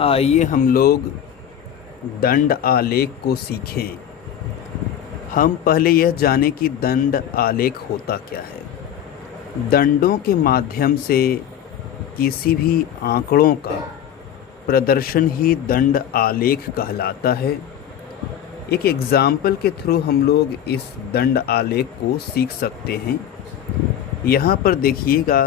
आइए हम लोग दंड आलेख को सीखें। हम पहले यह जानें कि दंड आलेख होता क्या है। दंडों के माध्यम से किसी भी आंकड़ों का प्रदर्शन ही दंड आलेख कहलाता है। एक एग्ज़ाम्पल के थ्रू हम लोग इस दंड आलेख को सीख सकते हैं। यहाँ पर देखिएगा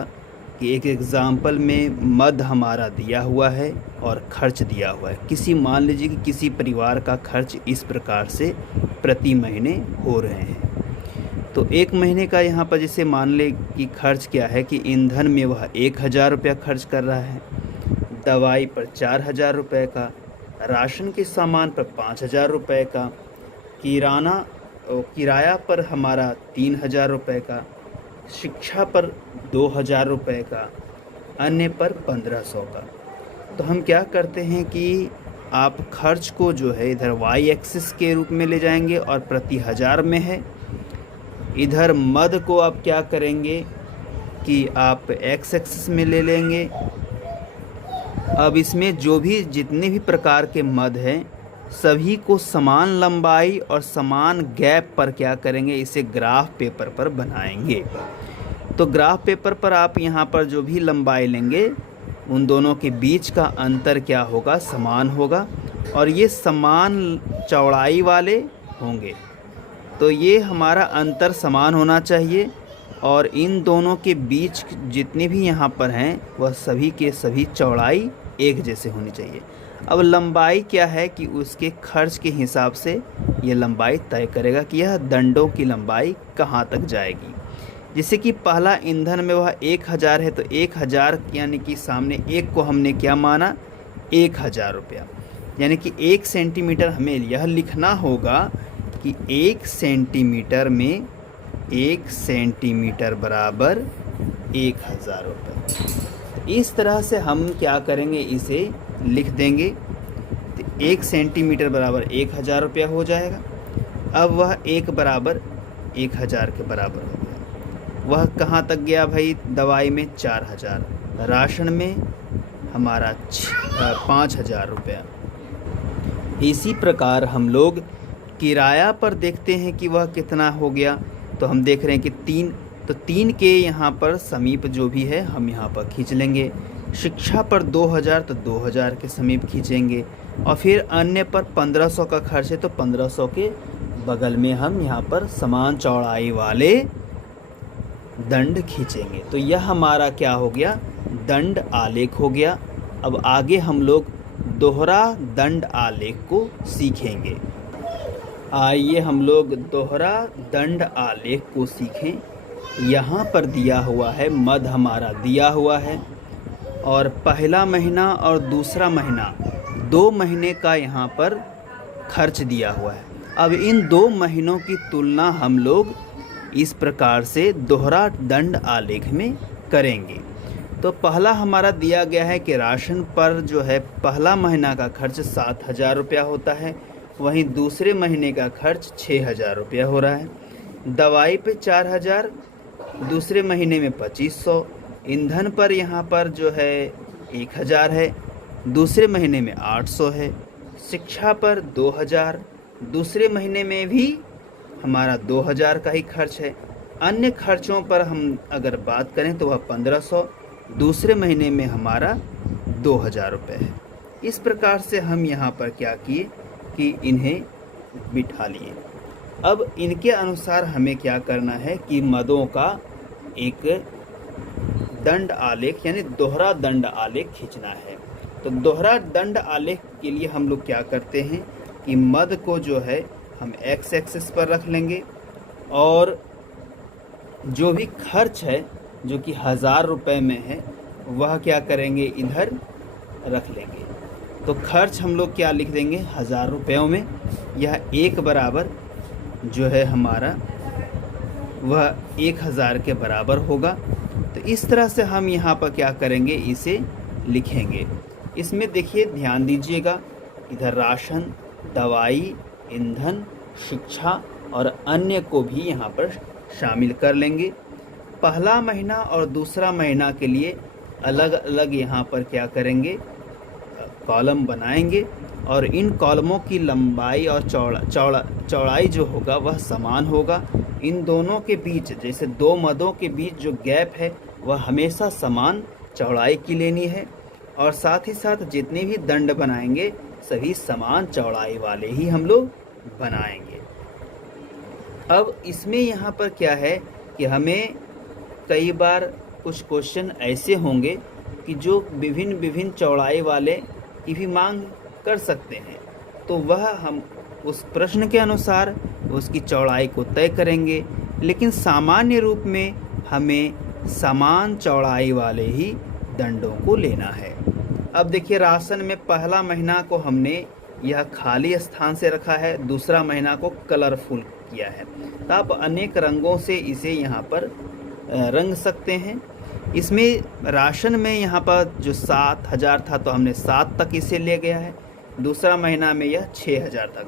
कि एक एग्ज़ाम्पल में मद हमारा दिया हुआ है और खर्च दिया हुआ है। मान लीजिए कि किसी परिवार का खर्च इस प्रकार से प्रति महीने हो रहे हैं। तो एक महीने का यहाँ पर जैसे मान ले कि खर्च क्या है कि ईंधन में वह 1000 रुपया खर्च कर रहा है, दवाई पर 4000 रुपये का, राशन के सामान पर 5000 रुपये का, किराया पर हमारा 3000 रुपये का, शिक्षा पर 2000 रुपये का, अन्य पर 1500 का। तो हम क्या करते हैं कि आप खर्च को जो है इधर वाई एक्सिस के रूप में ले जाएंगे और प्रति हज़ार में है। इधर मद को आप क्या करेंगे कि आप एक्स एक्सिस में ले लेंगे। अब इसमें जो भी जितने भी प्रकार के मद हैं सभी को समान लंबाई और समान गैप पर क्या करेंगे, इसे ग्राफ पेपर पर बनाएंगे। तो ग्राफ पेपर पर आप यहाँ पर जो भी लंबाई लेंगे उन दोनों के बीच का अंतर क्या होगा, समान होगा और ये समान चौड़ाई वाले होंगे। तो ये हमारा अंतर समान होना चाहिए और इन दोनों के बीच जितने भी यहाँ पर हैं वह सभी के सभी चौड़ाई एक जैसे होनी चाहिए। अब लंबाई क्या है कि उसके खर्च के हिसाब से ये लंबाई तय करेगा कि यह दंडों की लंबाई कहाँ तक जाएगी। जैसे कि पहला ईंधन में वह 1000 है तो 1000 यानी कि सामने एक को हमने क्या माना, 1000 रुपया, यानी कि 1 सेंटीमीटर हमें यह लिखना होगा कि 1 सेंटीमीटर में 1 सेंटीमीटर बराबर 1000 रुपये। इस तरह से हम क्या करेंगे, इसे लिख देंगे। तो 1 सेंटीमीटर बराबर 1000 रुपया हो जाएगा। अब वह 1 बराबर 1000 के बराबर हो गया। वह कहाँ तक गया भाई, दवाई में 4000, राशन में हमारा 5000 रुपया। इसी प्रकार हम लोग किराया पर देखते हैं कि वह कितना हो गया। तो हम देख रहे हैं कि 3 के यहाँ पर समीप जो भी है हम यहाँ पर खींच लेंगे। शिक्षा पर 2000 तो 2000 के समीप खींचेंगे और फिर अन्य पर 1500 का खर्च है तो 1500 के बगल में हम यहाँ पर समान चौड़ाई वाले दंड खींचेंगे। तो यह हमारा क्या हो गया, दंड आलेख हो गया। अब आगे हम लोग दोहरा दंड आलेख को सीखेंगे। आइए हम लोग दोहरा दंड आलेख को सीखें। यहाँ पर दिया हुआ है मद हमारा दिया हुआ है और पहला महीना और दूसरा महीना 2 महीने का यहाँ पर खर्च दिया हुआ है। अब इन 2 महीनों की तुलना हम लोग इस प्रकार से दोहरा दंड आलेख में करेंगे। तो पहला हमारा दिया गया है कि राशन पर जो है पहला महीना का खर्च 7000 रुपया होता है, वहीं दूसरे महीने का खर्च 6000 रुपया हो रहा है। दवाई पे 4000, दूसरे महीने में 2500, ईंधन पर यहाँ पर जो है 1000 है, दूसरे महीने में 800 है, शिक्षा पर 2000, दूसरे महीने में भी हमारा 2000 का ही खर्च है। अन्य खर्चों पर हम अगर बात करें तो वह 1500, दूसरे महीने में हमारा 2000 रुपये है। इस प्रकार से हम यहाँ पर क्या किए कि इन्हें बिठा लिए। अब इनके अनुसार हमें क्या करना है कि मदों का एक दंड आलेख यानी दोहरा दंड आलेख खींचना है। तो दोहरा दंड आलेख के लिए हम लोग क्या करते हैं कि मद को जो है हम एक्स एक्सिस पर रख लेंगे और जो भी खर्च है जो कि 1000 रुपये में है वह क्या करेंगे, इधर रख लेंगे। तो खर्च हम लोग क्या लिख देंगे, 1000 रुपयों में। यह 1 बराबर जो है हमारा वह 1000 के बराबर होगा। तो इस तरह से हम यहाँ पर क्या करेंगे, इसे लिखेंगे। इसमें देखिए ध्यान दीजिएगा, इधर राशन, दवाई, ईंधन, शिक्षा और अन्य को भी यहाँ पर शामिल कर लेंगे। पहला महीना और दूसरा महीना के लिए अलग अलग यहाँ पर क्या करेंगे, कॉलम बनाएंगे और इन कॉलमों की लंबाई और चौड़ाई जो होगा वह समान होगा। इन दोनों के बीच, जैसे दो मदों के बीच जो गैप है वह हमेशा समान चौड़ाई की लेनी है, और साथ ही साथ जितने भी दंड बनाएंगे सभी समान चौड़ाई वाले ही हम लोग बनाएंगे। अब इसमें यहाँ पर क्या है कि हमें कई बार कुछ क्वेश्चन ऐसे होंगे कि जो विभिन्न विभिन्न चौड़ाई वाले की भी मांग कर सकते हैं, तो वह हम उस प्रश्न के अनुसार उसकी चौड़ाई को तय करेंगे, लेकिन सामान्य रूप में हमें समान चौड़ाई वाले ही दंडों को लेना है। अब देखिए, राशन में पहला महीना को हमने यह खाली स्थान से रखा है, दूसरा महीना को कलरफुल किया है, तो आप अनेक रंगों से इसे यहाँ पर रंग सकते हैं। इसमें राशन में यहाँ पर जो 7,000 था तो हमने 7 तक इसे ले गया है, दूसरा महीना में यह 6,000 तक,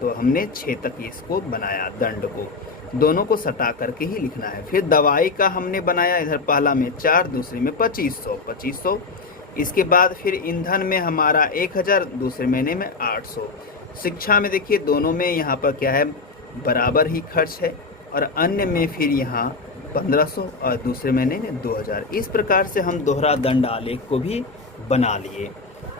तो हमने 6 तक इसको बनाया दंड को, दोनों को सटा करके ही लिखना है। फिर दवाई का हमने बनाया, इधर पहला में 4, दूसरे में 2500। इसके बाद फिर ईंधन में हमारा 1,000, दूसरे महीने में 800। शिक्षा में देखिए दोनों में यहाँ पर क्या है, बराबर ही खर्च है, और अन्य में फिर यहाँ 1500 और दूसरे महीने में 2000। इस प्रकार से हम दोहरा दंड आलेख को भी बना लिए।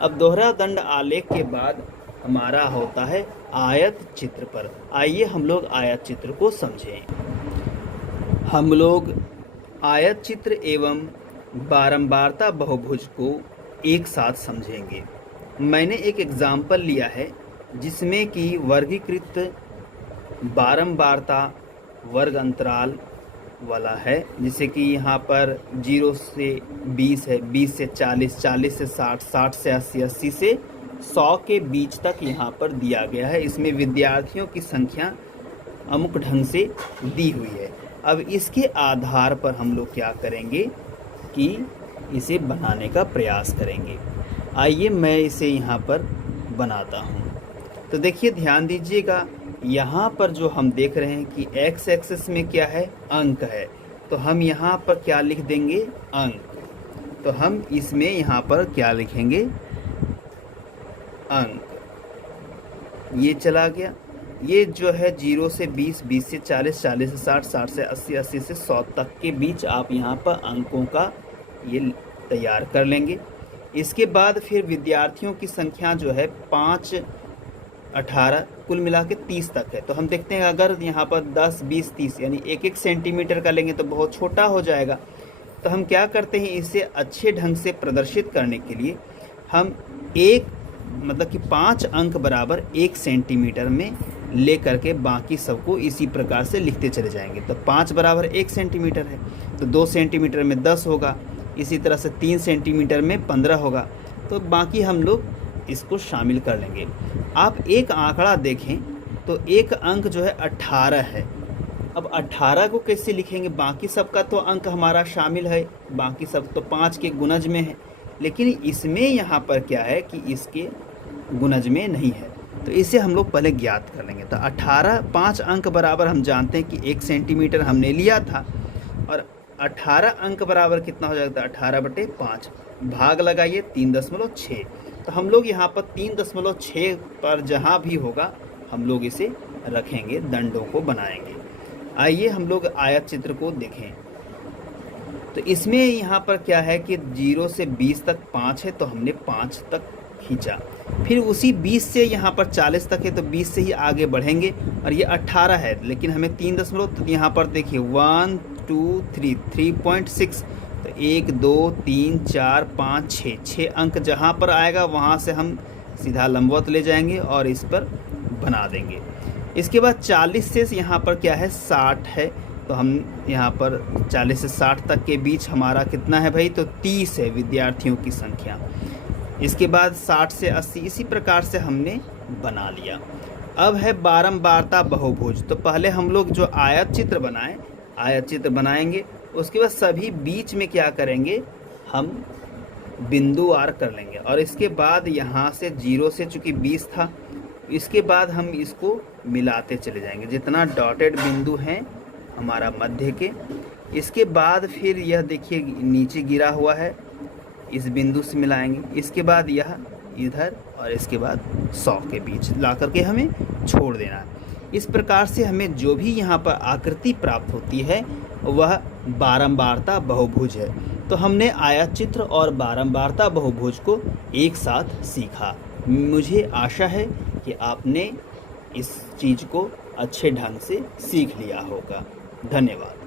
अब दोहरा दंड आलेख के बाद हमारा होता है आयत चित्र पर। आइए हम लोग आयत चित्र को समझें। हम लोग आयत चित्र एवं बारंबारता बहुभुज को एक साथ समझेंगे। मैंने एक एग्जाम्पल लिया है जिसमें कि वर्गीकृत बारंबारता वर्ग अंतराल वाला है, जैसे कि यहाँ पर 0 से 20 है, 20 से 40, 40 से 60, 60 से 80, 80 से 100 के बीच तक यहाँ पर दिया गया है। इसमें विद्यार्थियों की संख्या अमुक ढंग से दी हुई है। अब इसके आधार पर हम लोग क्या करेंगे कि इसे बनाने का प्रयास करेंगे। आइए मैं इसे यहाँ पर बनाता हूँ। तो देखिए, ध्यान दीजिएगा, यहाँ पर जो हम देख रहे हैं कि एक्स एक्सिस में क्या है, अंक है, तो हम यहाँ पर क्या लिख देंगे, अंक। तो हम इसमें यहाँ पर क्या लिखेंगे, अंक। ये चला गया। ये जो है 0 से 20, 20 से 40, 40 से 60, 60 से 80, 80 से 100 तक के बीच आप यहाँ पर अंकों का ये तैयार कर लेंगे। इसके बाद फिर विद्यार्थियों की संख्या जो है 5, 18 कुल मिला के 30 तक है। तो हम देखते हैं, अगर यहाँ पर 10, 20, 30 यानी 1-1 सेंटीमीटर का लेंगे तो बहुत छोटा हो जाएगा। तो हम क्या करते हैं, इसे अच्छे ढंग से प्रदर्शित करने के लिए हम मतलब कि 5 अंक बराबर 1 सेंटीमीटर में ले करके बाकी सबको इसी प्रकार से लिखते चले जाएंगे। तो 5 बराबर 1 सेंटीमीटर है, तो 2 सेंटीमीटर में 10 होगा, इसी तरह से 3 सेंटीमीटर में 15 होगा, तो बाकी हम लोग इसको शामिल कर लेंगे। आप एक आंकड़ा देखें तो एक अंक जो है 18 है। अब 18 को कैसे लिखेंगे, बाकी सबका तो अंक हमारा शामिल है, बाकी सब तो 5 के गुणज में है, लेकिन इसमें यहाँ पर क्या है कि इसके गुणज में नहीं है, तो इसे हम लोग पहले ज्ञात कर लेंगे। तो 18 5 अंक बराबर हम जानते हैं कि 1 सेंटीमीटर हमने लिया था, और 18 अंक बराबर कितना हो जाएगा, 18/5 भाग लगाइए 3.6। तो हम लोग यहाँ पर 3.6 पर जहाँ भी होगा हम लोग इसे रखेंगे, दंडों को बनाएंगे। आइए हम लोग आयत चित्र को देखें। तो इसमें यहाँ पर क्या है कि 0 से 20 तक 5 है, तो हमने 5 तक खींचा। फिर उसी 20 से यहाँ पर 40 तक है, तो 20 से ही आगे बढ़ेंगे, और ये 18 है, लेकिन हमें 3 दशमलव, तो यहाँ पर देखिए 1 2 3 3.6, तो 1 2 3 4 5 6 अंक जहाँ पर आएगा वहाँ से हम सीधा लंबवत ले जाएंगे और इस पर बना देंगे। इसके बाद 40 से यहाँ पर क्या है, 60 है, तो हम यहाँ पर 40 से 60 तक के बीच हमारा कितना है भाई, तो 30 है विद्यार्थियों की संख्या। इसके बाद 60 से 80, इसी प्रकार से हमने बना लिया। अब है बारंबारता बहुभुज। तो पहले हम लोग जो आयत चित्र बनाएंगे, उसके बाद सभी बीच में क्या करेंगे, हम बिंदु आर कर लेंगे, और इसके बाद यहाँ से 0 से चूँकि 20 था, इसके बाद हम इसको मिलाते चले जाएंगे जितना डॉटेड बिंदु हैं हमारा मध्य के। इसके बाद फिर यह देखिए नीचे गिरा हुआ है, इस बिंदु से मिलाएंगे। इसके बाद यह इधर और इसके बाद 100 के बीच ला करके हमें छोड़ देना है। इस प्रकार से हमें जो भी यहाँ पर आकृति प्राप्त होती है वह बारंबारता बहुभुज है। तो हमने आयत चित्र और बारंबारता बहुभुज को एक साथ सीखा। मुझे आशा है कि आपने इस चीज़ को अच्छे ढंग से सीख लिया होगा। धन्यवाद।